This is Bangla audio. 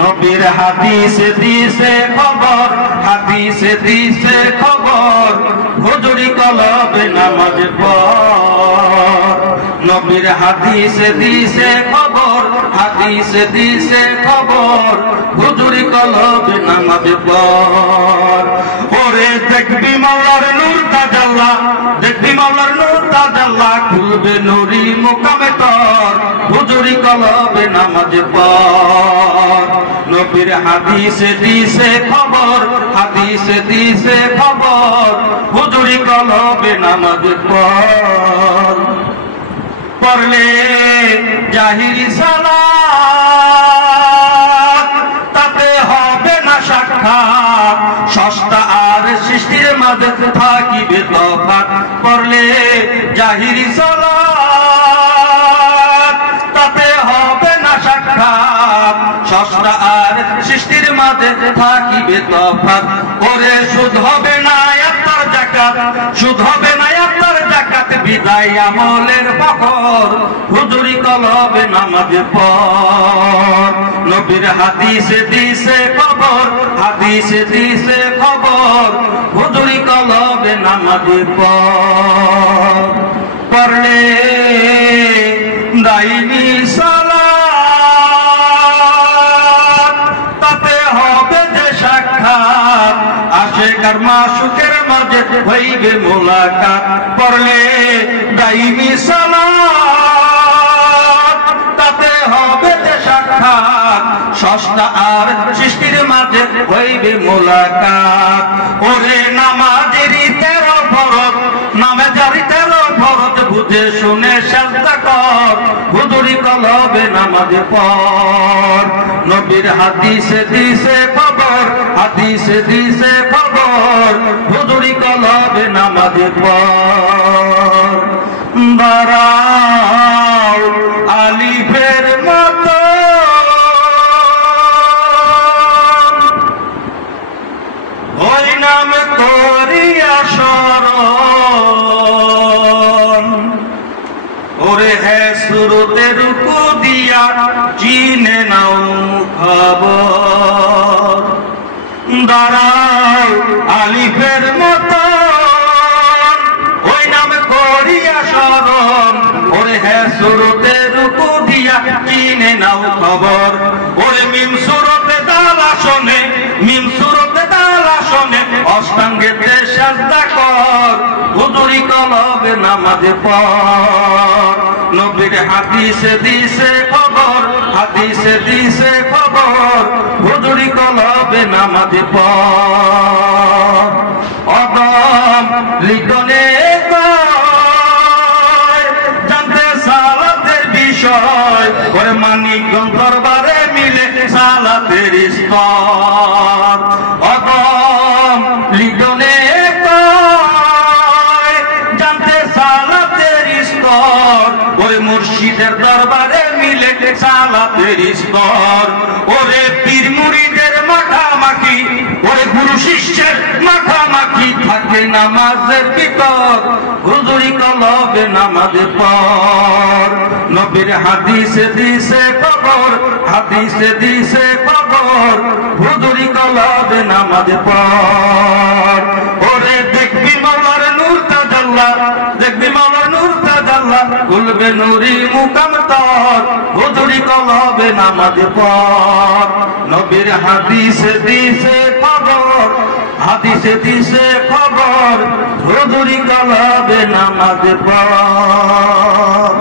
নবীর হাদিসে দিছে খবর, হাদিসে দিছে খবর, হুজুরি কলবে নামাজ পড়। নবীর হাদিসে দিছে খবর, হাদিসে দিছে খবর, হুজুরি কলবে নামাজ পড়। ওরে দেখবি মাওলার নূর তাজাল্লা, দেখবি মাওলার নূর তাজাল্লা, খুলবে নুরি মুকামে তোর, হুজুরি কলবে নামাজ পড়। নবীর হাদিসে দিছে খবর, হাদিসে দিছে খবর, হুজুরি কলবে নামাজ পড়। পড়লে জাহিরি সালাত তাতে হবে না সাক্ষাৎ, সস্তা আর সৃষ্টির মাঝে থাকিবে তফাৎ। পড়লে জাহিরি সালাত তাতে হবে না সাক্ষাৎ, সস্তা আর সৃষ্টির মাঝে থাকিবে তফাৎ। ওরে সুদ হবে না আত্মার যাকাত, সুদ হবে না আত্মার যাকাত, বিদায় আমলের ফখর, হুজুরি কলবে নামাজ পড়। নবীর হাদিসে দিছে খবর, হাদিসে দিছে খবর, হুজুরি কলবে নামাজ পড়। পড়লে দাইনি সালাত তাতে হবে যে সাক্ষাৎ, আশিকার মাশুকের মাঝে হইবে মোলাকাত। পড়লে দাইনি সালাত তাতে হবে যে সাক্ষাৎ, সস্তা আর সৃষ্টির মাঝে হইবে মোলাকাত। ওরে নামাজেরই 13 ফরজ, নামাজেরই 13 ফরজ, বুঝে শুনে সাজদা কর, হুজুরি কলবে নামাজ পড়। নবীর হাদিসে দিছে খবর, হাদিসে দিছে খবর, হুজুরি কলবে নামাজ পড়। দাঁড়াও আলিফের মতো ওই নাম করিয়া স্মরণ, ওরে হে শুরুতে রুকু দিয়া চিনে নাও খবর। দাঁড়াও আলিফের মতো ওই নাম করিয়া স্মরণ, ওরে হে শুরুতে রুকু দিয়া চিনে নাও খবর। ওরে মিম সুরতে দাল আসনে, মিম সুরতে দাল আসনে, অষ্টাঙ্গেতে সাজদা কর, হুজুরি কলবে নামাজ পড়। নবীর হাদিসে দিছে খবর, হাদিসে দিছে খবর, হুজুরি কলবে নামাজ পড়। অদম লিখনে জানতে সালাতের বিষয়, ওরে মানিকগঞ্জ দরবারে মিলে সালাতের স্তর। অদম লিখনে জানতে সালাতের স্তর, ওরে মুর্শিদের দরবারে মিলে সালাতের স্তর। ওরে পীর মুরিদের মাখামাখি, ওরে গুরু শিষ্যের মাখামাখি থাকে নামাজের ভিতর, হুজুরি কলবে নামাজ পড়। নবীর হাদিসে দিছে খবর, হাদিসে দিছে খবর, হুজুরি কলবে নামাজ পড়। ওরে দেখবি মাওলার নূর তাজাল্লা, দেখবি মাওলার নূর তাজাল্লা, খুলবে নুরি মুকাম তোর, হুজুরি কলবে নামাজ পড়। নবীর হাদিসে দিছে খবর, হাদিসে দিছে খবর, হুজুরি কলবে নামাজ পড়।